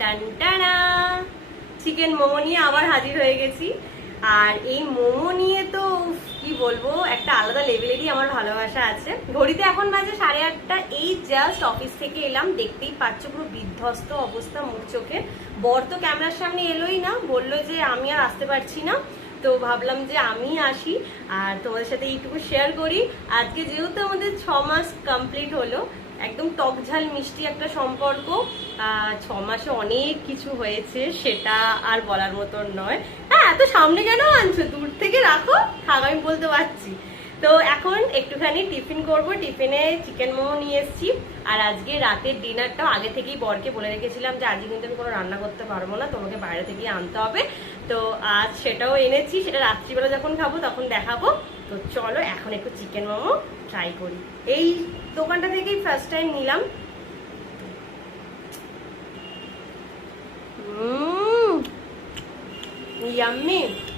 টানটানা chicken momo নিয়ে আবার হাজির হয়ে গেছি। আর এই মোমো নিয়ে তো কি বলবো, একটা আলাদা লেভেলেরই আমার ভালোবাসা আছে। ঘড়িতে এখন বাজে 8:30, এই জাস্ট অফিস থেকে এলাম, দেখতেই পাচ্ছ পুরো বিধ্বস্ত অবস্থা মুখ চোখে। বর তো ক্যামেরার সামনে এলোই না, বললো যে আমি আর আসতে পারছি না। তো ভাবলাম যে আমি আসি আর তোমাদের সাথে এইটুকু শেয়ার করি। আজকে যেহেতু আমাদের 6 মাস কমপ্লিট হলো, একদম টক ঝাল মিষ্টি একটা সম্পর্ক। 6 মাসে অনেক কিছু হয়েছে, সেটা আর বলার মতন নয়। হ্যাঁ, এত সামনে কেন আনছো, দূর থেকে রাখো, থাক আমি বলতে পারছি। তো এখন একটুখানি টিফিন করব, টিফিনে চিকেন মোমো নিয়ে এসেছি। আর আজকে রাতের ডিনারটাও আগে থেকেই বরকে বলে রেখেছিলাম যে আজকে কিন্তু আমি কোনো রান্না করতে পারবো না, তোমাকে বাইরে থেকেই আনতে হবে। তো আজ সেটাও এনেছি, সেটা রাত্রিবেলা যখন খাবো তখন দেখাবো। তো চলো এখন একটু চিকেন মোমো ট্রাই করি। এই দোকানটা থেকেই ফার্স্ট টাইম নিলাম। ইয়াম্মি।